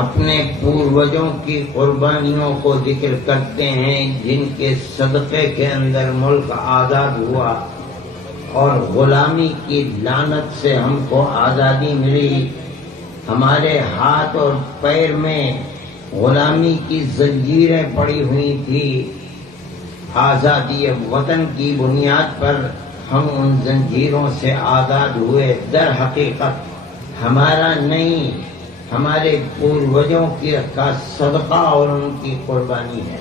اپنے پوروجوں کی قربانیوں کو ذکر کرتے ہیں جن کے صدقے کے اندر ملک آزاد ہوا اور غلامی کی لعنت سے ہم کو آزادی ملی. ہمارے ہاتھ اور پیر میں غلامی کی زنجیریں پڑی ہوئی تھی. آزادی وطن کی بنیاد پر ہم ان زنجیروں سے آزاد ہوئے. در حقیقت ہمارا نہیں، ہمارے پوروجوں کا صدقہ اور ان کی قربانی ہے.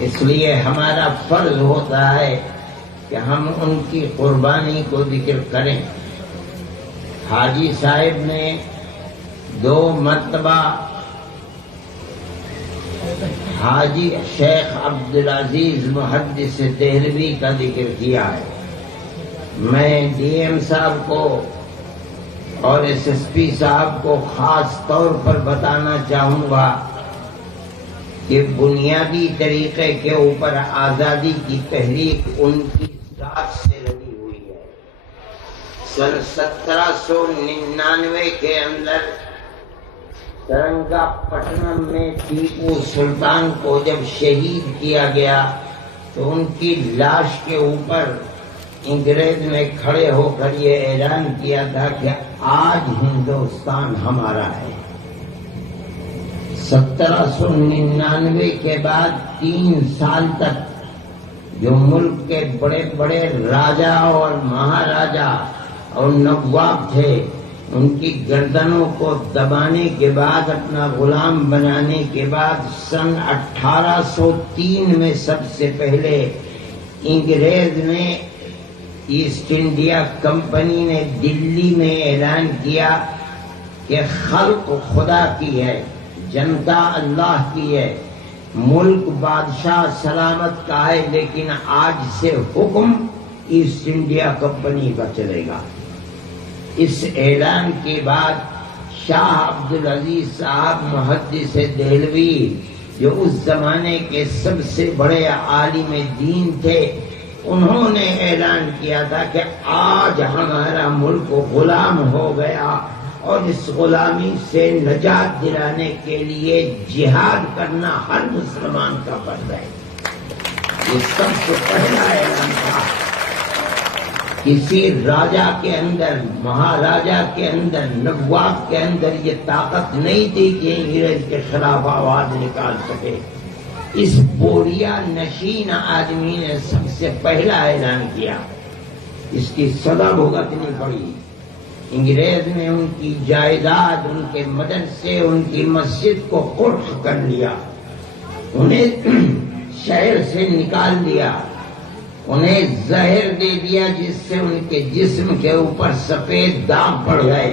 اس لیے ہمارا فرض ہوتا ہے کہ ہم ان کی قربانی کو ذکر کریں. حاجی صاحب نے 2 مرتبہ حاجی شیخ عبدالعزیز محدث دہلوی کا ذکر کیا ہے. میں ڈی ایم صاحب کو اور ایس ایس پی صاحب کو خاص طور پر بتانا چاہوں گا کہ بنیادی طریقے کے اوپر آزادی کی تحریک ان کی ذات سے لگی ہوئی ہے. سن 1799 کے اندر سرنگا پٹنم میں ٹیپو سلطان کو جب شہید کیا گیا تو ان کی لاش کے اوپر انگریز نے کھڑے ہو کر یہ اعلان کیا تھا کہ آج ہندوستان ہمارا ہے. 1799 کے بعد 3 سال تک جو ملک کے بڑے بڑے راجا اور مہاراجا اور نواب تھے ان کی گردنوں کو دبانے کے بعد، اپنا غلام بنانے کے بعد، سن 1803 میں سب سے پہلے انگریز نے، ایسٹ انڈیا کمپنی نے دلی میں اعلان کیا کہ خلق خدا کی ہے، جنتا اللہ کی ہے، ملک بادشاہ سلامت کا ہے، لیکن آج سے حکم ایسٹ انڈیا کمپنی کا چلے گا. اس اعلان کے بعد شاہ عبدالعزیز صاحب محدث دہلوی جو اس زمانے کے سب سے بڑے عالم دین تھے، انہوں نے اعلان کیا تھا کہ آج ہمارا ملک غلام ہو گیا اور اس غلامی سے نجات دلانے کے لیے جہاد کرنا ہر مسلمان کا فرض ہے. یہ سب سے پہلا اعلان تھا. کسی راجا کے اندر، مہاراجا کے اندر، نواب کے اندر یہ طاقت نہیں تھی کہ انگریز کے خلاف آواز نکال سکے. اس بوریا نشین آدمی نے سب سے پہلا اعلان کیا. اس کی سزا بھگتنی پڑی. انگریز نے ان کی جائیداد، ان کے مدرسے، ان کی مسجد کو قرق کر لیا، انہیں شہر سے نکال دیا، انہیں زہر دے دیا جس سے ان کے جسم کے اوپر سفید داغ پڑ گئے.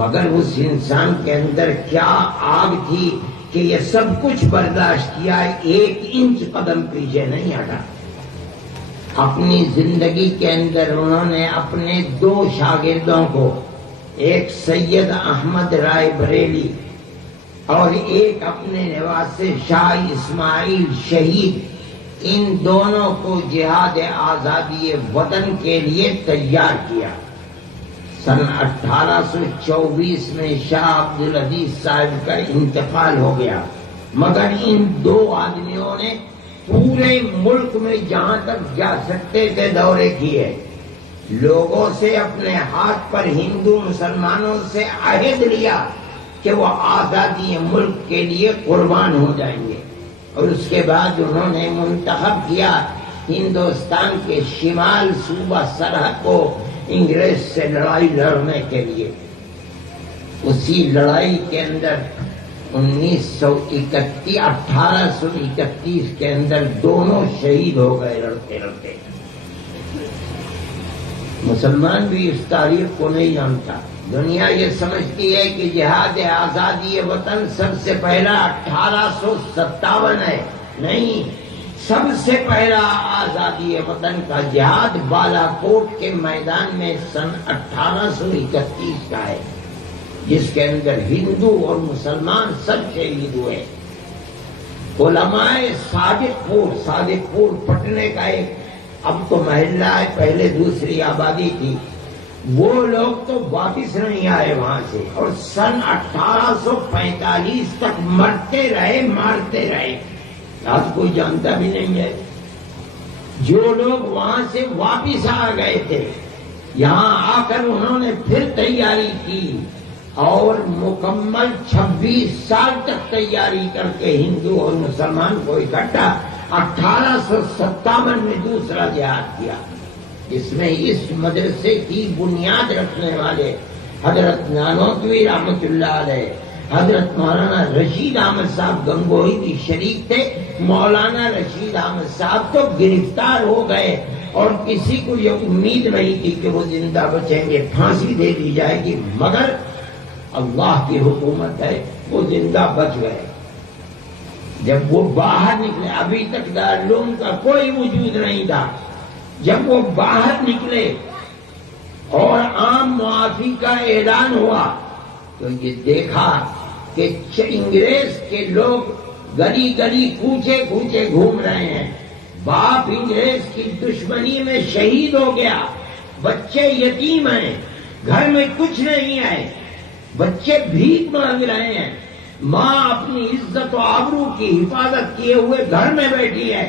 مگر اس انسان کے اندر کیا آگ تھی کہ یہ سب کچھ برداشت کیا، 1 انچ قدم پیچھے نہیں ہٹا. اپنی زندگی کے اندر انہوں نے اپنے 2 شاگردوں کو، ایک سید احمد رائے بریلی اور ایک اپنے نواسے شاہ اسماعیل شہید، ان دونوں کو جہاد آزادی وطن کے لیے تیار کیا. سن 1824 میں شاہ عبدالعزیز صاحب کا انتقال ہو گیا، مگر ان 2 آدمیوں نے پورے ملک میں جہاں تک جا سکتے تھے دورے کیے. لوگوں سے، اپنے ہاتھ پر ہندو مسلمانوں سے عہد لیا کہ وہ آزادی ملک کے لیے قربان ہو جائیں گے. اور اس کے بعد انہوں نے منتخب کیا ہندوستان کے شمال صوبہ سرحد کو انگریز سے لڑائی لڑنے کے لیے. اسی لڑائی کے اندر 1831 کے اندر دونوں شہید ہو گئے لڑتے لڑتے. مسلمان بھی اس تاریخ کو نہیں جانتا. دنیا یہ سمجھتی ہے کہ جہاد آزادی وطن سب سے پہلا 1857 ہے. نہیں، سب سے پہلا آزادی وطن کا جہاد بالا کوٹ کے میدان میں سن 1831 کا ہے، جس کے اندر ہندو اور مسلمان سب شہید ہوئے. علماء صادق پور پٹنے کا ایک اب تو محلہ ہے، پہلے دوسری آبادی تھی، وہ لوگ تو واپس نہیں آئے وہاں سے، اور سن 1845 تک مرتے رہے، مارتے رہے. آج کوئی جانتا بھی نہیں ہے. جو لوگ وہاں سے واپس آ گئے تھے، یہاں آ کر انہوں نے پھر تیاری کی اور مکمل 26 سال تک تیاری کر کے ہندو اور مسلمان کو اکٹھا 1857 میں دوسرا جہاد کیا، جس میں اس مدرسے کی بنیاد رکھنے والے حضرت نانوتوی رحمت اللہ علیہ، حضرت مولانا رشید احمد صاحب گنگوہی بھی شریک تھے. مولانا رشید احمد صاحب تو گرفتار ہو گئے اور کسی کو یہ امید نہیں تھی کہ وہ زندہ بچیں گے، پھانسی دے دی جائے گی، مگر اللہ کی حکومت ہے، وہ زندہ بچ گئے. جب وہ باہر نکلے، ابھی تک دارالعلوم کا کوئی وجود نہیں تھا، جب وہ باہر نکلے اور عام معافی کا اعلان ہوا تو یہ دیکھا کہ انگریز کے لوگ گلی گلی کوچے کوچے گھوم رہے ہیں. باپ انگریز کی دشمنی میں شہید ہو گیا، بچے یتیم ہیں، گھر میں کچھ نہیں ہے، بچے بھیک مانگ رہے ہیں، ماں اپنی عزت و آبرو کی حفاظت کیے ہوئے گھر میں بیٹھی ہے.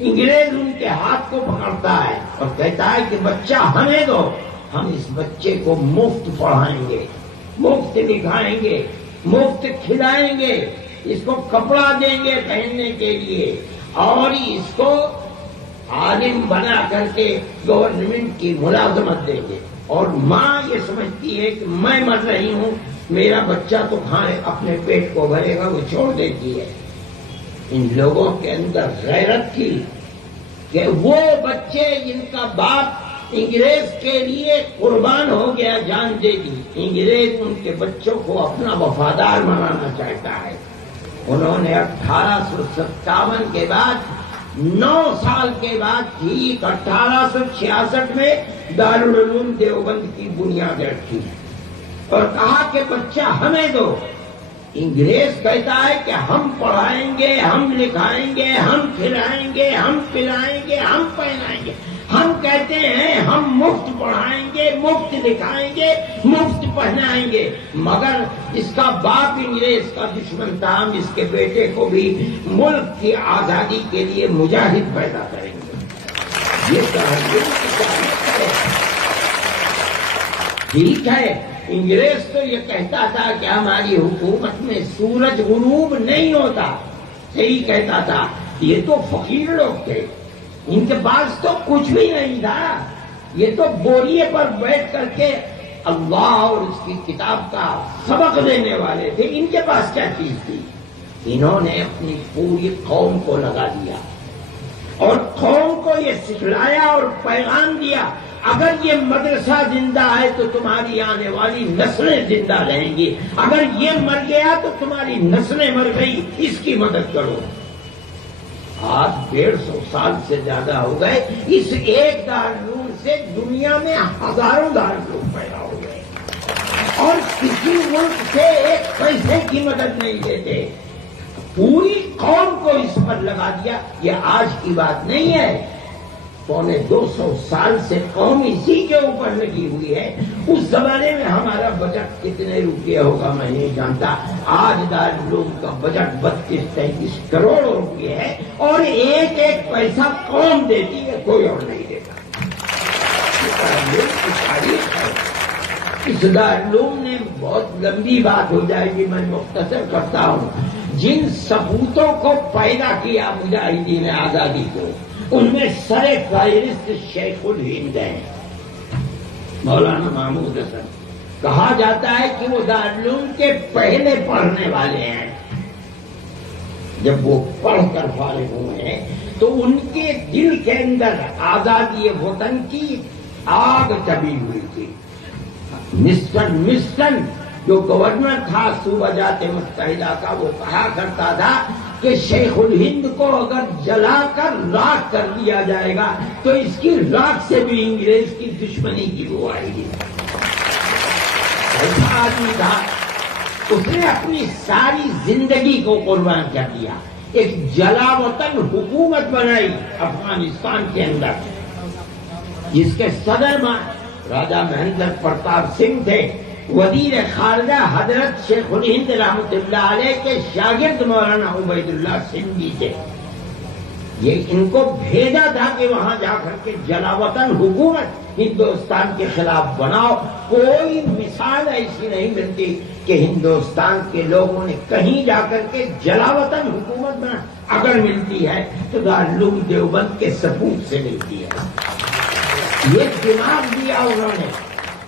انگریز ان کے ہاتھ کو پکڑتا ہے اور کہتا ہے کہ بچہ ہمیں دو، ہم اس بچے کو مفت پڑھائیں گے، مفت لکھائیں گے، مفت کھلائیں گے، اس کو کپڑا دیں گے پہننے کے لیے، اور اس کو عالم بنا کر کے گورنمنٹ کی ملازمت دیں گے. اور ماں یہ سمجھتی ہے کہ میں مر رہی ہوں، میرا بچہ تو کھانے اپنے پیٹ کو بھرے گا، وہ چھوڑ دیتی ہے. ان لوگوں کے اندر غیرت تھی کہ وہ بچے جن کا باپ انگریز کے لیے قربان ہو گیا، جان دے دی، انگریز ان کے بچوں کو اپنا وفادار بنانا چاہتا ہے. انہوں نے 1857 کے بعد 9 سال کے بعد ٹھیک 1866 میں دارالعلوم دیوبند کی بنیاد رکھی اور کہا کہ بچہ ہمیں دو. انگریز کہتا ہے کہ ہم پڑھائیں گے، ہم لکھائیں گے، ہم کھلائیں گے، ہم پلائیں گے، ہم پہنائیں گے. ہم کہتے ہیں ہم مفت پڑھائیں گے، مفت لکھائیں گے، مفت پہنائیں گے، مگر اس کا باپ انگریز کا دشمن تھا، ہم اس کے بیٹے کو بھی ملک کی آزادی کے لیے مجاہد پیدا کریں گے. یہ ٹھیک ہے. انگریز تو یہ کہتا تھا کہ ہماری حکومت میں سورج غروب نہیں ہوتا، صحیح کہتا تھا. یہ تو فقیر لوگ تھے، ان کے پاس تو کچھ بھی نہیں تھا، یہ تو بوریے پر بیٹھ کر کے اللہ اور اس کی کتاب کا سبق دینے والے تھے. ان کے پاس کیا چیز تھی؟ انہوں نے اپنی پوری قوم کو لگا دیا اور قوم کو یہ سکھلایا اور پیغام دیا، اگر یہ مدرسہ زندہ ہے تو تمہاری آنے والی نسلیں زندہ رہیں گی، اگر یہ مر گیا تو تمہاری نسلیں مر گئی، اس کی مدد کرو. آج 150 سال سے زیادہ ہو گئے، اس ایک دارالعلوم سے دنیا میں ہزاروں دارالعلوم پیدا ہو گئے اور کسی ملک سے ایک پیسے کی مدد نہیں دیتے. پوری قوم کو اس پر لگا دیا. یہ آج کی بات نہیں ہے، 250 سال سے قوم اسی کے اوپر لگی ہوئی ہے. اس زمانے میں ہمارا بجٹ کتنے روپیہ ہوگا میں نہیں جانتا. آج دارالعلوم کا بجٹ 32-33 کروڑ روپیے ہے اور ایک ایک پیسہ قوم دیتی ہے، کوئی اور نہیں دیتا. تاریخ ہے. اس دارالعلوم نے بہت لمبی بات ہو جائے گی، میں مختصر کرتا ہوں. جن سپوتوں کو پیدا کیا مجاہدین آزادی کو، ان میں سر فہرست شیخ الہند ہیں، مولانا محمود حسن. کہا جاتا ہے کہ وہ دارالعلوم کے پہلے پڑھنے والے ہیں. جب وہ پڑھ کر فارغ ہوئے ہیں تو ان کے دل کے اندر آزادی وطن کی آگ چبھی ہوئی تھی. مسٹن جو گورنر تھا صوبہ جات متحدہ کا، وہ کہا کرتا تھا کہ شیخ الہند کو اگر جلا کر راکھ کر دیا جائے گا تو اس کی راکھ سے بھی انگریز کی دشمنی کی وہ آئے گی. ایسا آدمی تھا، اس نے اپنی ساری زندگی کو قربان کر دیا. ایک جلا وطن حکومت بنائی افغانستان کے اندر، جس کے صدر راجا مہندر پرتاپ سنگھ تھے، وزیر خارجہ حضرت شیخ الہند رحمۃ اللہ علیہ کے شاگرد مولانا عبید اللہ سندھی تھے. یہ ان کو بھیجا تھا کہ وہاں جا کر کے جلاوطن حکومت ہندوستان کے خلاف بناؤ. کوئی مثال ایسی نہیں ملتی کہ ہندوستان کے لوگوں نے کہیں جا کر کے جلاوطن حکومت بنا. اگر ملتی ہے تو دارالعلوم دیوبند کے سپوت سے ملتی ہے. یہ دماغ دیا انہوں نے.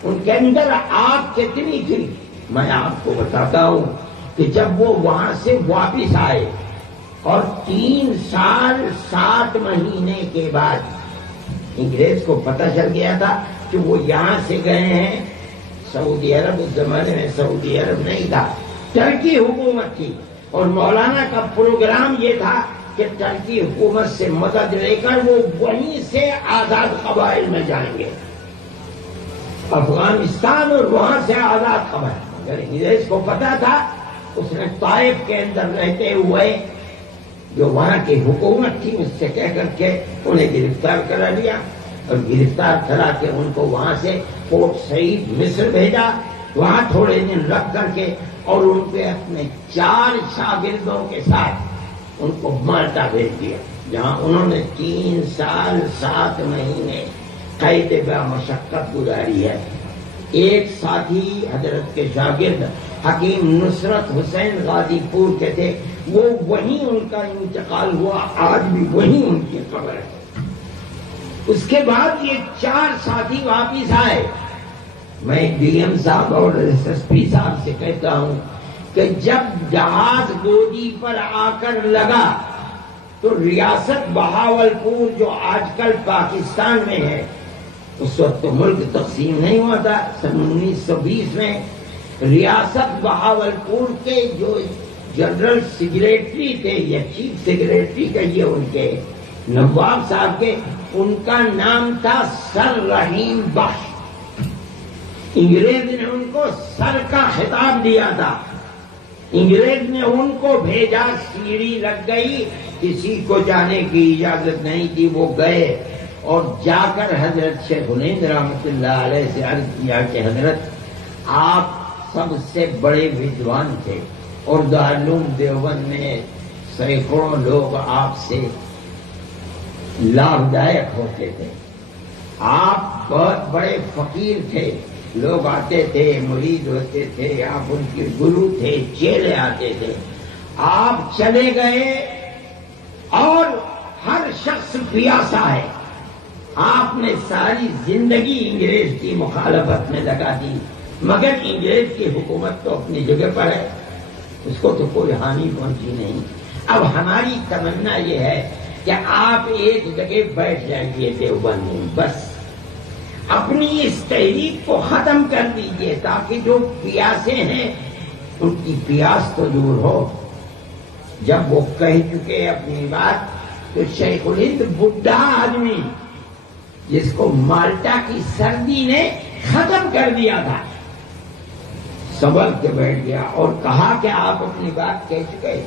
ان کے اندر آگ کتنی تھی میں آپ کو بتاتا ہوں کہ جب وہ وہاں سے واپس آئے اور 3 سال 7 مہینے کے بعد انگریز کو پتہ چل گیا تھا کہ وہ یہاں سے گئے ہیں سعودی عرب. اس زمانے میں سعودی عرب نہیں تھا، ترکی حکومت تھی، اور مولانا کا پروگرام یہ تھا کہ ترکی حکومت سے مدد لے کر وہ وہیں سے آزاد قبائل میں جائیں گے، افغانستان اور وہاں سے آزاد قبائل. اگر انگریز کو پتا تھا اس نے طائف کے اندر رہتے ہوئے جو وہاں کی حکومت تھی اس سے کہہ کر کے انہیں گرفتار کرا لیا، اور گرفتار کرا کے ان کو وہاں سے پورٹ سعید مصر بھیجا. وہاں تھوڑے دن رکھ کر کے اور ان پہ اپنے 4 شاگردوں کے ساتھ ان کو مالٹا بھیج دیا، جہاں انہوں نے 3 سال 7 مہینے قید بے مشقت گزاری ہے. ایک ساتھی حضرت کے شاگرد حکیم نصرت حسین غازی پور کے تھے، وہ وہیں ان کا انتقال ہوا، آج بھی وہیں ان کی قبر ہے. اس کے بعد یہ 4 ساتھی واپس آئے. میں ڈی ایم صاحب اور ایس ایس پی صاحب سے کہتا ہوں کہ جب جہاز گودی پر آ کر لگا تو ریاست بہاولپور جو آج کل پاکستان میں ہے، اس وقت تو ملک تقسیم نہیں ہوا تھا، سن 1920 میں ریاست بہاولپور کے جو جنرل سیکریٹری تھے یا چیف سیکریٹری کہیے ان کے نواب صاحب کے، ان کا نام تھا سر رحیم بخش. انگریز نے ان کو سر کا خطاب دیا تھا. انگریز نے ان کو بھیجا، سیڑھی لگ گئی، کسی کو جانے کی اجازت نہیں تھی. وہ گئے اور جا کر حضرت شیخ الہند رحمۃ اللہ علیہ سے عرض کیا کہ حضرت آپ سب سے بڑے ودوان تھے اور دارالعلوم دیوبند میں سینکڑوں لوگ آپ سے لابھدائک ہوتے تھے. آپ بہت بڑے فقیر تھے، لوگ آتے تھے، مرید ہوتے تھے، آپ ان کے گرو تھے، چیلے آتے تھے. آپ چلے گئے اور ہر شخص پیاسا ہے. آپ نے ساری زندگی انگریز کی مخالفت میں لگا دی، مگر انگریز کی حکومت تو اپنی جگہ پر ہے، اس کو تو کوئی ہانی پہنچی نہیں. اب ہماری تمنا یہ ہے کہ آپ ایک جگہ بیٹھ جائیے دیوبند میں، بس اپنی اس تحریک کو ختم کر دیجیے تاکہ جو پیاسے ہیں ان کی پیاس تو دور ہو. جب وہ کہہ چکے اپنی بات تو شیخ الہند بڈھا آدمی جس کو مالٹا کی سردی نے ختم کر دیا تھا سنبھل کے بیٹھ گیا اور کہا کہ آپ اپنی بات کہہ چکے.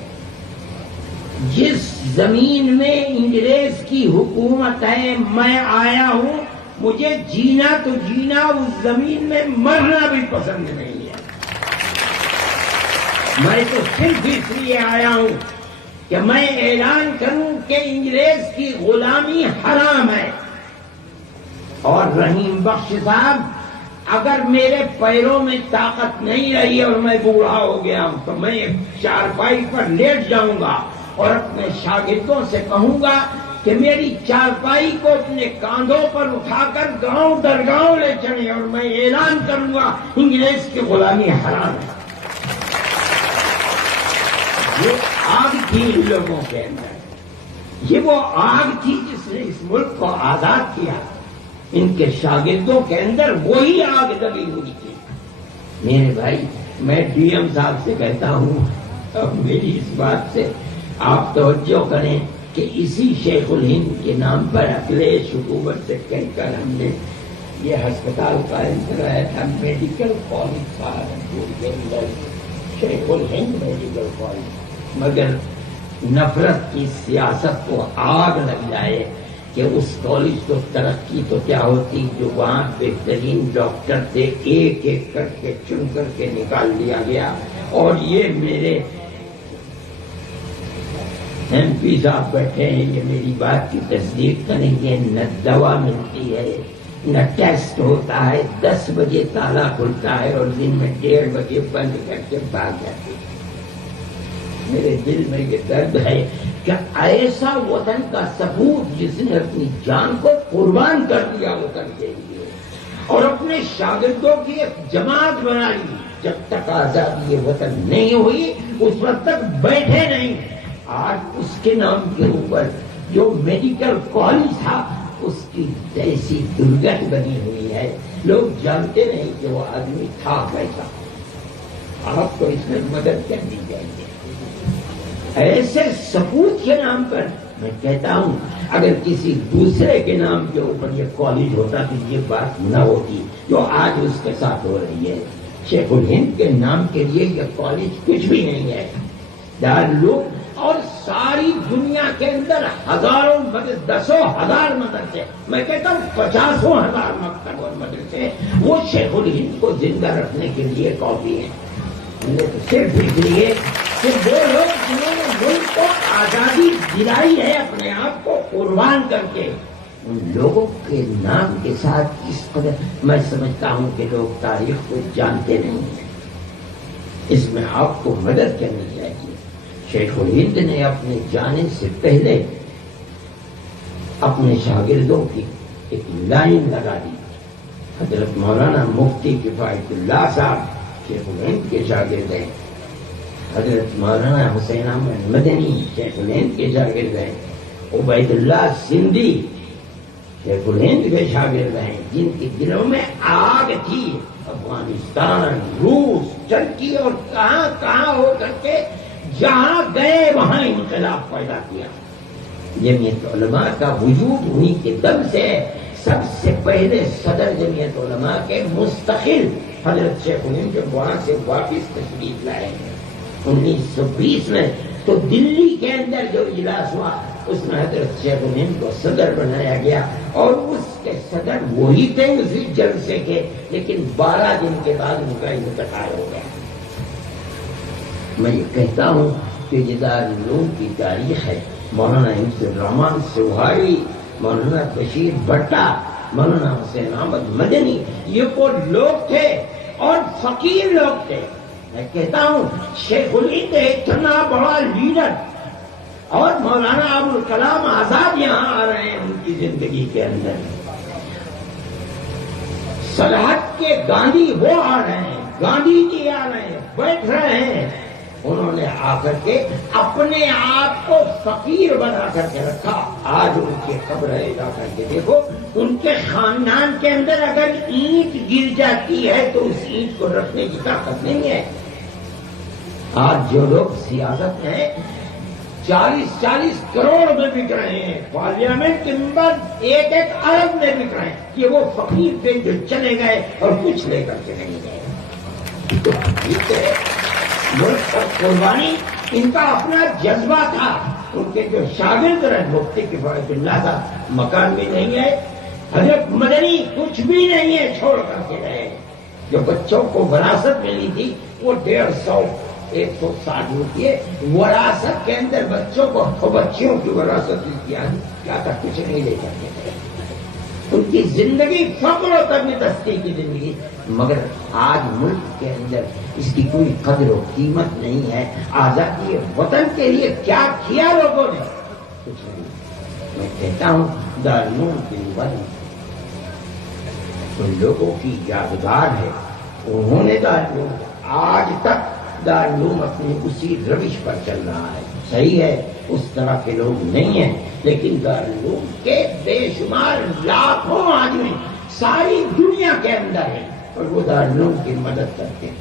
جس زمین میں انگریز کی حکومت ہے میں آیا ہوں، مجھے جینا تو جینا، اس زمین میں مرنا بھی پسند نہیں ہے. میں تو صرف اس لیے آیا ہوں کہ میں اعلان کروں کہ انگریز کی غلامی حرام ہے. اور رحیم بخش صاحب، اگر میرے پیروں میں طاقت نہیں رہی اور میں بوڑھا ہو گیا ہوں تو میں چارپائی پر لیٹ جاؤں گا اور اپنے شاگردوں سے کہوں گا کہ میری چارپائی کو اپنے کاندھوں پر اٹھا کر گاؤں در گاؤں لے چلیں اور میں اعلان کروں گا انگریز کی غلامی حرام ہے. یہ آگ تھی ان لوگوں کے اندر، یہ وہ آگ تھی جس نے اس ملک کو آزاد کیا. ان کے شاگردوں کے اندر وہی آگ دبی ہوئی تھی. میرے بھائی، میں ڈی ایم صاحب سے کہتا ہوں، اب میری اس بات سے آپ توجہ کریں کہ اسی شیخ الہند کے نام پر اکھلیش حکومت سے کہہ کر ہم نے یہ ہسپتال قائم کرایا تھا، میڈیکل کالج سہارنپور کے اندر، شیخ الہند میڈیکل کالج. مگر نفرت کی سیاست کو آگ لگ جائے، کہ اس کالج کو ترقی تو کیا ہوتی جو وہاں بہترین ڈاکٹر تھے ایک ایک کر کے چن کر کے نکال دیا گیا، اور یہ میرے ایم پی صاحب بیٹھے ہیں، یہ میری بات کی تصدیق کریں گے، نہ دوا ملتی ہے نہ ٹیسٹ ہوتا ہے، 10 بجے تالا کھلتا ہے اور دن میں 1:30 بجے بند کر کے بھاگ جاتے ہیں۔ میرے دل میں یہ درد ہے کہ ایسا وطن کا سپوت جس نے اپنی جان کو قربان کر دیا وطن کے لیے اور اپنے شاگردوں کی ایک جماعت بنا لی، جب تک آزادی وطن نہیں ہوئی اس وقت تک بیٹھے نہیں۔ آج اس کے نام کے اوپر جو میڈیکل کالج تھا اس کی جیسی درگت بنی ہوئی ہے، لوگ جانتے نہیں کہ وہ آدمی تھا کیسا۔ آپ کو اس میں مدد کرنی چاہیے۔ ایسے سپوت کے نام پر میں کہتا ہوں اگر کسی دوسرے کے نام کے اوپر یہ کالج ہوتا تو یہ بات نہ ہوتی جو آج اس کے ساتھ ہو رہی ہے۔ شیخ الہند کے نام کے لیے یہ کالج کچھ بھی نہیں ہے، دارالعلوم، اور ساری دنیا کے اندر ہزاروں مدرسے، 10,000 مدرسے، میں کہتا ہوں 50,000 مکتب اور مدرسے وہ شیخ الہند کو زندہ رکھنے کے لیے کافی ہیں۔ صرف اس لیے کہ وہ لوگ جنہوں نے ملک کو آزادی دلائی ہے اپنے آپ کو قربان کر کے، ان لوگوں کے نام کے ساتھ اس قدر میں سمجھتا ہوں کہ لوگ تاریخ کو جانتے نہیں ہیں۔ اس میں آپ کو مدد کرنی چاہیے۔ شیخ الہند نے اپنے جانے سے پہلے اپنے شاگردوں کی ایک لائن لگا دی۔ حضرت مولانا مفتی کفایت اللہ صاحب شیخ الہند کے شاگرد ہیں، حضرت مولانا حسین احمد مدنی شیخ الہند کے شاگرد ہیں، عبید اللہ سندھی شیخ الہند کے شاگرد ہیں، جن کے دلوں میں آگ تھی افغانستان، روس، ترکی اور کہاں کہاں ہو کر کے جہاں گئے وہاں انقلاب پیدا کیا۔ جمعیت علماء کا وجود انہی کے دم سے، سب سے پہلے صدر جمعیت علماء کے مستقل حضرت شیخ الہند جب وہاں سے واپس تشریف لائے 1920 میں، تو دلی کے اندر جو اجلاس ہوا اس میں حضرت شیخ الہند کو صدر بنایا گیا، اور اس کے صدر وہی تھے اسی جلسے کے، لیکن 12 دن کے بعد ان کا انتقال ہو گیا۔ میں یہ کہتا ہوں کہ یہ دارالعلوم کی تاریخ ہے۔ مولانا حفظ الرحمان سوہائی، مولانا بشیر بھٹا، مولانا حسین احمد مدنی، یہ وہ لوگ تھے اور فقیر لوگ تھے۔ میں کہتا ہوں شیخ الہند اتنا بڑا لیڈر، اور مولانا ابوالکلام آزاد یہاں آ رہے ہیں ان کی زندگی کے اندر، صلاحت کے گاندھی وہ آ رہے ہیں، گاندھی جی آ رہے ہیں، بیٹھ رہے ہیں۔ انہوں نے آ کر کے اپنے آپ کو فقیر بنا کر کے رکھا۔ آج ان کی قبریں جا کر کے دیکھو، ان کے خاندان کے اندر اگر اینٹ گر جاتی ہے تو اس اینٹ کو رکھنے کی طاقت نہیں ہے۔ آج جو لوگ سیاست میں 40-40 کروڑ میں بک رہے ہیں، پارلیمنٹ کے ممبر 1-1 ارب میں بک رہے ہیں، یہ وہ فقیر تھے جو چلے گئے اور کچھ لے کر کے نہیں گئے۔ تو ٹھیک ہے، ملک پر قربانی ان کا اپنا جذبہ تھا۔ ان کے جو شاگرد رہے مفتی کفایت اللہ تھا، مکان بھی نہیں ہے، حضرت مدنی کچھ بھی نہیں ہے، چھوڑ کر کے رہے۔ جو بچوں کو وراثت ملی تھی وہ 150-160 روپئے وراثت کے اندر بچوں کو، بچیوں کی وراثت کیا تھا، کچھ نہیں لے کر کے گئے۔ ان کی زندگی فقر و تنگدستی کی زندگی، مگر آج ملک کے اندر اس کی کوئی قدر و قیمت نہیں ہے۔ آزادی وطن کے لیے کیا کیا لوگوں نے، کچھ نہیں۔ میں کہتا ہوں دارالعلوم دیوبند ان لوگوں کی یادگار ہے، انہوں نے دارالعلوم، آج تک دارالعلوم اپنی اسی روش پر چل رہا ہے۔ صحیح ہے اس طرح کے لوگ نہیں ہیں، لیکن دارالعلوم کے بے شمار لاکھوں آدمی ساری دنیا کے اندر ہیں اور وہ دارالعلوم کی مدد کرتے ہیں۔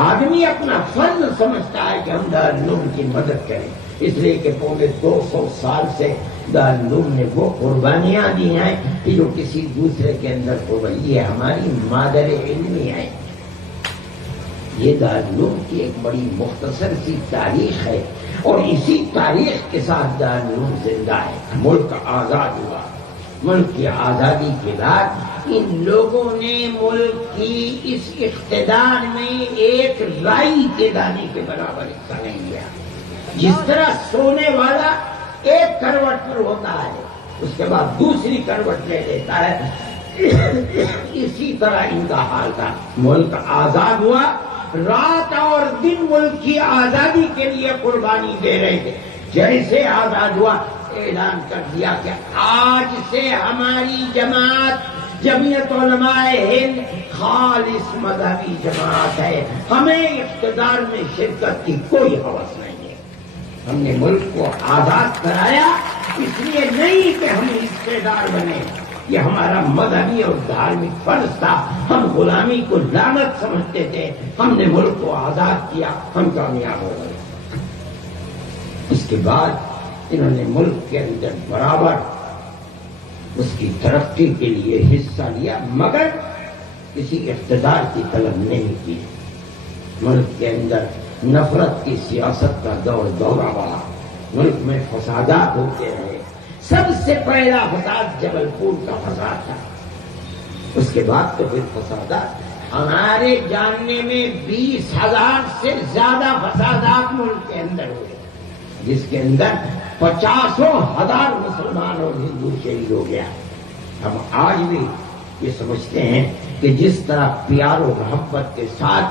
آدمی اپنا فرض سمجھتا ہے کہ ہم دارالعلوم کی مدد کریں، اس لیے کہ پورے 200 سال سے دارالعلوم نے وہ قربانیاں دی ہیں کہ جو کسی دوسرے کے اندر ہو گئی ہے۔ ہماری مادر علمی ہے، یہ دارالعلوم کی ایک بڑی مختصر سی تاریخ ہے، اور اسی تاریخ کے ساتھ دارالعلوم زندہ ہے۔ ملک آزاد ہوا، ملک کی آزادی کے بعد ان لوگوں نے ملک کی اس اقتدار میں ایک رائی کے دانے کے برابر حصہ نہیں لیا۔ جس طرح سونے والا ایک کروٹ پر ہوتا ہے، اس کے بعد دوسری کروٹ لے لیتا ہے، اسی طرح ان کا حال تھا۔ ملک آزاد ہوا، رات اور دن ملک کی آزادی کے لیے قربانی دے رہے تھے۔ جیسے آزاد ہوا اعلان کر دیا کہ آج سے ہماری جماعت جمعیت علماء ہند خالص مذہبی جماعت ہے، ہمیں اقتدار میں شرکت کی کوئی ہوس نہیں ہے۔ ہم نے ملک کو آزاد کرایا اس لیے نہیں کہ ہم اقتدار بنے، یہ ہمارا مذہبی اور دھارمک فرض تھا۔ ہم غلامی کو لعنت سمجھتے تھے، ہم نے ملک کو آزاد کیا، ہم کامیاب ہو گئے۔ اس کے بعد انہوں نے ملک کے اندر برابر اس کی ترقی کے لیے حصہ لیا، مگر کسی اقتدار کی طلب نہیں کی۔ ملک کے اندر نفرت کی سیاست کا دور دورہ رہا، ملک میں فسادات ہوتے رہے۔ سب سے پہلا فساد جبل پور کا فساد تھا، اس کے بعد تو پھر فسادات ہمارے جاننے میں 20,000 سے زیادہ فسادات ملک کے اندر ہوئے، جس کے اندر 50,000 مسلمان اور ہندو شہید ہو گیا۔ ہم آج بھی یہ سمجھتے ہیں کہ جس طرح پیار و محبت کے ساتھ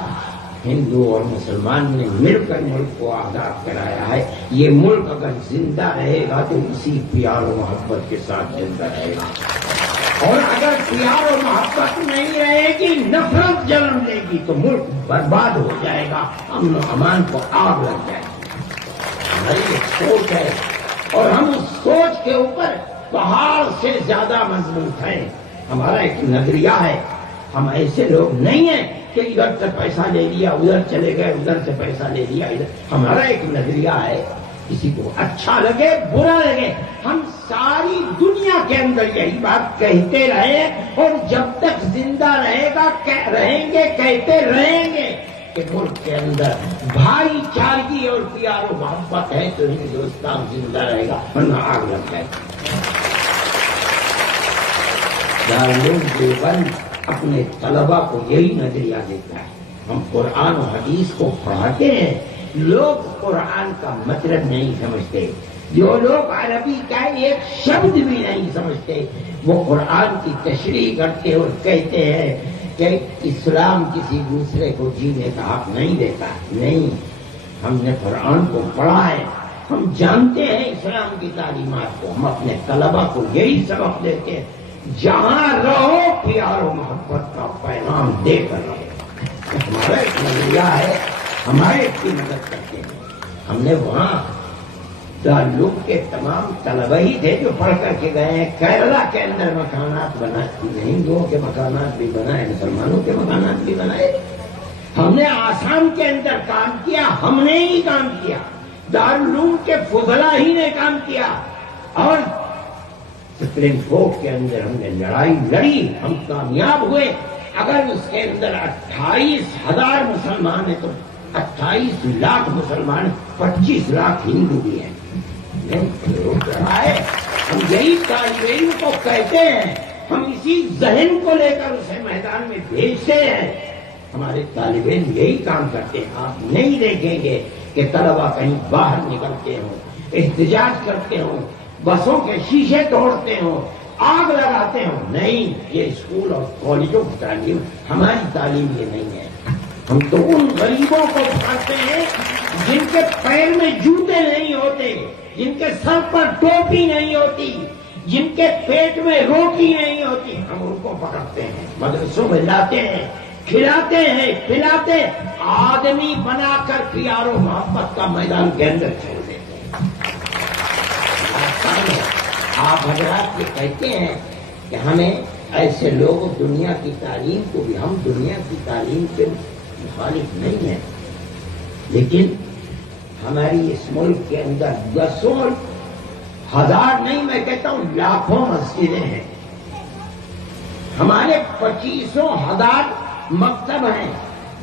ہندو اور مسلمان نے مل کر ملک کو آزاد کرایا ہے، یہ ملک اگر زندہ رہے گا تو اسی پیار و محبت کے ساتھ زندہ رہے گا، اور اگر پیار و محبت نہیں رہے گی، نفرت جنم لے گی تو ملک برباد ہو جائے گا، امن و امان کو آگ لگ جائے گی۔ ہماری ایک سوچ ہے، اور ہم اس سوچ کے اوپر پہاڑ سے زیادہ مضبوط ہیں۔ ہمارا ایک نظریہ ہے، ہم ایسے لوگ نہیں ہیں کہ ادھر سے پیسہ لے لیا ادھر چلے گئے، ادھر سے پیسہ لے لیا ادھر۔ ہمارا ایک نظریہ ہے، کسی کو اچھا لگے برا لگے، ہم ساری دنیا کے اندر یہی بات کہتے رہے، اور جب تک زندہ رہے گا رہیں گے، کہتے رہیں گے کہ ملک کے اندر بھائی چارگی اور پیار و محبت ہے تو ہندوستان زندہ رہے گا، ورنہ آگ لگ جائے گا۔ دارالعلوم دیوبند اپنے طلبہ کو یہی نظریہ دیتا ہے۔ ہم قرآن و حدیث کو پڑھاتے ہیں، لوگ قرآن کا مطلب نہیں سمجھتے، جو لوگ عربی کا ایک شبد بھی نہیں سمجھتے، وہ قرآن کی تشریح کرتے اور کہتے ہیں کہ اسلام کسی دوسرے کو جینے کا حق نہیں دیتا۔ نہیں، ہم نے قرآن کو پڑھا ہے، ہم جانتے ہیں اسلام کی تعلیمات کو، ہم اپنے طلبہ کو یہی سبق دیتے ہیں، جہاں رہو پیار و محبت کا پیغام دے کر رہو۔ ہمارا ایک نظریہ ہے، ہمارے اس کی مدد کرتے ہیں۔ ہم نے وہاں دارالعلوم کے تمام طلبہ ہی تھے جو پڑھ کر کے گئے ہیں۔ کیرلا کے اندر مکانات بنائے، ہندوؤں کے مکانات بھی بنائے، مسلمانوں کے مکانات بھی بنائے۔ ہم نے آسام کے اندر کام کیا، ہم نے ہی کام کیا، دارالعلوم کے فضلاء ہی نے کام کیا، اور سپریم کورٹ کے اندر ہم نے لڑائی لڑی، ہم کامیاب ہوئے۔ اگر اس کے اندر 28,000 مسلمان ہیں تو 28 لاکھ مسلمان، 25 لاکھ ہندو بھی ہیں۔ ہم یہی طالب علم کو کہتے ہیں، ہم اسی ذہن کو لے کر اسے میدان میں بھیجتے ہیں۔ ہمارے طالب علم یہی کام کرتے ہیں۔ آپ نہیں دیکھیں گے کہ طلبہ کہیں باہر نکلتے ہوں، احتجاج کرتے ہوں، بسوں کے شیشے توڑتے ہوں، آگ لگاتے ہوں۔ نہیں، یہ اسکول اور کالجوں کی تعلیم، ہماری تعلیم یہ نہیں ہے۔ ہم تو ان غریبوں کو پڑھاتے ہیں جن کے پیر میں جوتے نہیں ہوتے، جن کے سر پر ٹوپی نہیں ہوتی، جن کے پیٹ میں روٹی نہیں ہوتی، ہم ان کو پکڑتے ہیں، مدرسوں میں لاتے ہیں، کھلاتے ہیں، پلاتے، آدمی بنا کر پیار و محبت کا میدان کے اندر چھوڑ دیتے ہیں۔ آپ حضرات یہ کہتے ہیں کہ ہمیں ایسے لوگ دنیا کی تعلیم کو بھی، ہم دنیا کی تعلیم کے مخالف نہیں ہیں، لیکن ہماری اس ملک کے اندر 10,000 نہیں، میں کہتا ہوں لاکھوں مسجدیں ہیں، ہمارے 25,000 مکتب ہیں،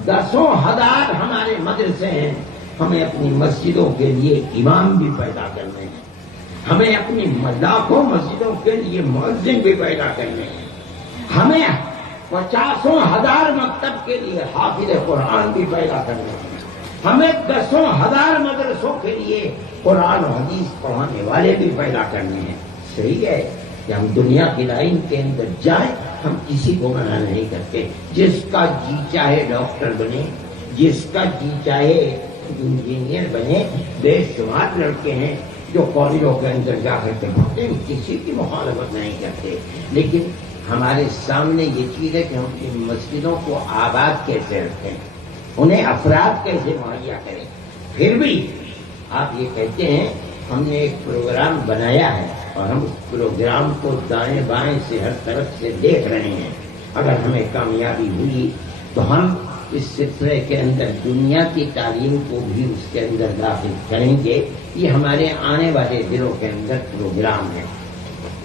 دسوں ہزار ہمارے مدرسے ہیں، ہمیں اپنی مسجدوں کے لیے امام بھی پیدا کرنے ہیں، ہمیں اپنی لاکھوں مسجدوں کے لیے مؤذن بھی پیدا کرنے ہیں، ہمیں 50,000 مکتب کے لیے حافظ قرآن بھی پیدا کرنے ہیں، ہمیں 10,000 مدرسوں کے لیے قرآن و حدیث پڑھانے والے بھی پیدا کرنے ہیں۔ صحیح ہے کہ ہم دنیا کی لائن کے اندر جائیں، ہم کسی کو منع نہیں کرتے، جس کا جی چاہے ڈاکٹر بنے، جس کا جی چاہے انجینئر بنے، بے شمار لڑکے ہیں جو کالجوں کے اندر جا کر کے پڑھتے ہیں، کسی کی مخالفت نہیں کرتے، لیکن ہمارے سامنے یہ چیز ہے کہ ہم اپنی مسجدوں کو آباد کیسے رکھیں، انہیں افراد کیسے مہیا کریں۔ پھر بھی آپ یہ کہتے ہیں ہم نے ایک پروگرام بنایا ہے اور ہم اس پروگرام کو دائیں بائیں سے ہر طرف سے دیکھ رہے ہیں، اگر ہمیں کامیابی ہوئی تو ہم اس سلسلے کے اندر دنیا کی تعلیم کو بھی اس کے اندر داخل کریں گے۔ یہ ہمارے آنے والے دنوں کے اندر پروگرام ہے،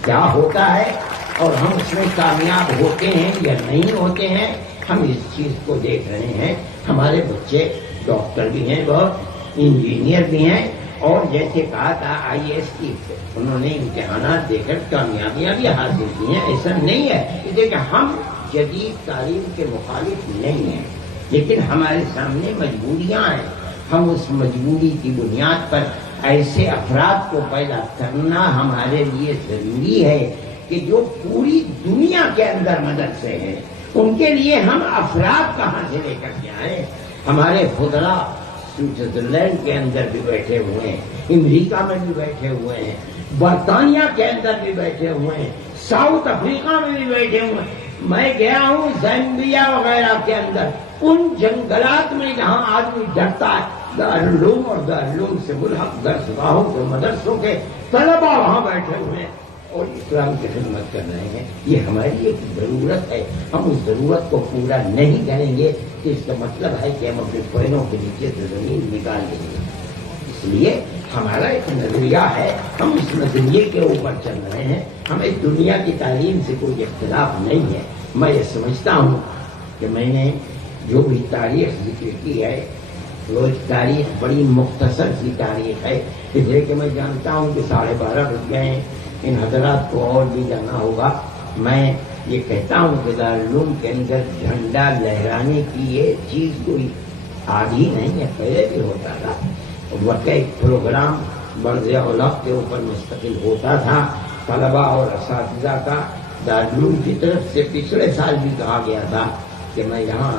کیا ہوتا ہے اور ہم اس میں کامیاب ہوتے ہیں یا نہیں ہوتے ہیں، ہم اس چیز کو دیکھ رہے ہیں۔ ہمارے بچے ڈاکٹر بھی ہیں، بہت انجینئر بھی ہیں، اور جیسے کہا تھا IAS کی انہوں نے امتحانات دے کر کامیابیاں بھی حاصل کی ہیں، ایسا نہیں ہے کہ ہم جدید تعلیم کے مخالف نہیں ہیں، لیکن ہمارے سامنے مجبوریاں ہیں، ہم اس مجبوری کی بنیاد پر ایسے افراد کو پیدا کرنا ہمارے لیے ضروری ہے کہ جو پوری دنیا کے اندر مدرسے ہیں، ان کے لیے ہم افراد کہاں سے لے کر کے آئیں۔ ہمارے خدرا سوئٹزرلینڈ کے اندر بھی بیٹھے ہوئے ہیں، امریکہ میں بھی بیٹھے ہوئے ہیں، برطانیہ کے اندر بھی بیٹھے ہوئے ہیں، ساؤتھ افریقہ میں بھی بیٹھے ہوئے ہیں۔ میں گیا ہوں زامبیا وغیرہ کے اندر، ان جنگلات میں جہاں آدمی ڈرتا ہے، دارالعلوم اور دارالعلوم سے ملحق درسگاہوں کے مدرسوں کے طلبا وہاں بیٹھے ہوئے ہیں اور اسلام کی خدمت کر رہے ہیں۔ یہ ہماری ایک ضرورت ہے، ہم اس ضرورت کو پورا نہیں کریں گے تو اس کا مطلب ہے کہ ہم اپنے پیروں کے نیچے سے زمین نکال دیں گے۔ اس لیے ہمارا ایک نظریہ ہے، ہم اس نظریے کے اوپر چل رہے ہیں، ہمیں دنیا کی تعلیم سے کوئی اختلاف نہیں ہے۔ میں یہ سمجھتا ہوں کہ میں نے جو بھی تاریخ ذکر کی ہے وہ تاریخ بڑی مختصر سی تاریخ ہے، اس لیے کہ میں جانتا ہوں کہ 12:30 بج گئے ہیں، ان حضرات کو اور بھی جانا ہوگا۔ میں یہ کہتا ہوں کہ دارالعلوم کے اندر جھنڈا لہرانے کی یہ چیز کوئی آج ہی نہیں ہے، پہلے بھی ہوتا تھا، واقعی پروگرام برض اولاد کے اوپر مستقل ہوتا تھا، طلباء اور اساتذہ کا دارالعلوم کی طرف سے پچھلے سال بھی کہا گیا تھا کہ میں یہاں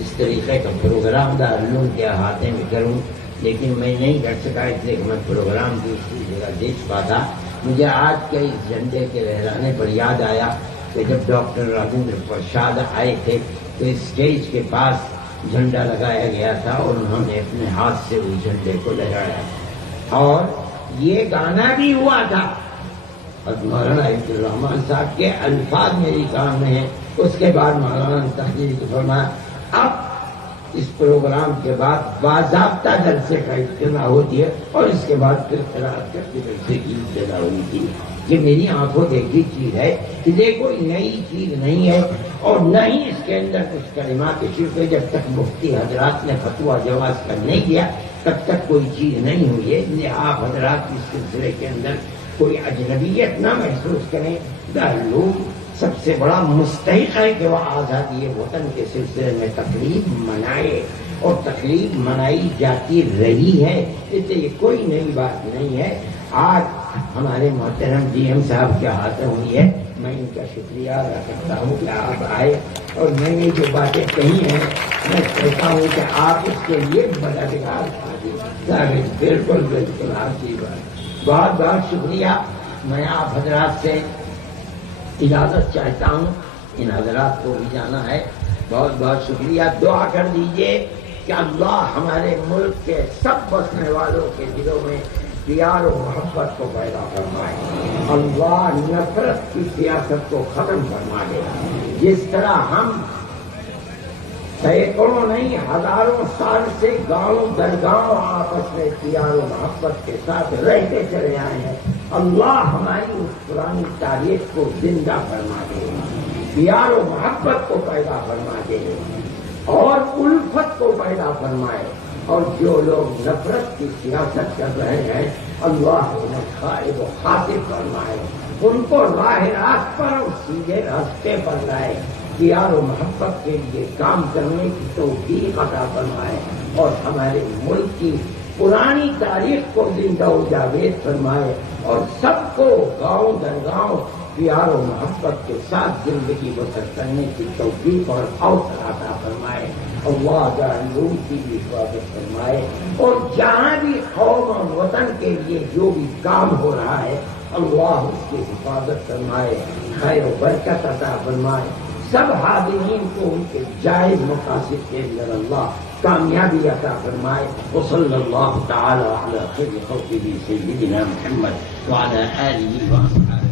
اس طریقے کا پروگرام دارالعلوم کے احاطے میں کروں، لیکن میں نہیں کر سکا، اس لیے کہ میں پروگرام کی اس جگہ دیکھ پاتا۔ مجھے آج کے اس جھنڈے کے لہرانے پر یاد آیا کہ جب ڈاکٹر راجندر پرساد آئے تھے تو اسٹیج کے پاس جھنڈا لگایا گیا تھا اور انہوں نے اپنے ہاتھ سے اس جھنڈے کو لہرایا اور یہ گانا بھی ہوا تھا۔ اور مولانا عبدالرحمان صاحب کے الفاظ میری کام میں ہیں۔ اس کے بعد مولانا نے تحریر فرمایا اب اس پروگرام کے بعد باضابطہ جلسے کا افتتاح ہوتی ہے اور اس کے بعد پھر قرأت کرتے جلسے کی ابتدا ہوئی تھی۔ یہ میری آنکھوں دیکھی چیز ہے کہ یہ کوئی نئی چیز نہیں ہے اور نہ ہی اس کے اندر کچھ کلمات شرک ہے۔ جب تک مفتی حضرات نے فتویٰ جواز کر نہیں دیا تب تک کوئی چیز نہیں ہوئی ہے، اس لیے آپ حضرات اس سلسلے کے اندر کوئی اجنبیت نہ محسوس کریں۔ دارالعلوم سب سے بڑا مستحق ہے کہ وہ آزادی وطن کے سلسلے میں تقریب منائے اور تقریب منائی جاتی رہی ہے، اس سے یہ کوئی نئی بات نہیں ہے۔ آج ہمارے محترم ڈی ایم صاحب کے ہاتھ ہوئی ہے، میں ان کا شکریہ ادا کرتا ہوں کہ آپ آئے اور میں نے جو باتیں کہی ہیں میں کہتا ہوں کہ آپ اس کے لیے مددگار ثابت۔ بالکل بالکل آپ کی بات، بہت بہت شکریہ۔ میں آپ حضرات سے اجازت چاہتا ہوں، ان حضرات کو بھی جانا ہے۔ بہت بہت شکریہ۔ دعا کر دیجئے کہ اللہ ہمارے ملک کے سب بسنے والوں کے دلوں میں پیار و محبت کو پیدا فرمائے، اللہ نفرت کی سیاست کو ختم فرما دے۔ جس طرح ہم سینکڑوں نہیں ہزاروں سال سے گاؤں در گاؤں آپس میں پیار و محبت کے ساتھ رہتے چلے آئے ہیں، اللہ ہماری اس پرانی تاریخ کو زندہ فرما دے، پیار و محبت کو پیدا فرما دے۔ اور الفت کو پیدا فرمائے، اور جو لوگ نفرت کی سیاست کر رہے ہیں اللہ انہیں خائب و خاطر فرمائے، ان کو راہ راست پر اور سیدھے راستے پر لائے، پیار و محبت کے لیے کام کرنے کی توفیق عطا فرمائے، اور ہمارے ملک کی پرانی تاریخ کو زندہ و جاوید فرمائے، اور سب کو گاؤں در گاؤں پیار و محبت کے ساتھ زندگی بسر کرنے کی توفیق اور اوسط عطا فرمائے۔ اللہ جانور کی بھی حفاظت فرمائے، اور جہاں بھی قوم اور وطن کے لیے جو بھی کام ہو رہا ہے اللہ اس کی حفاظت فرمائے، خیر و برکت عطا فرمائے، سب حاضرین کو ان کے جائز مقاصد کے اندر اللہ کامیابی عطا فرمائے۔ وصلی اللہ تعالی علی خیر خلقہ سیدنا محمد وعلی آلہ وصحبہ۔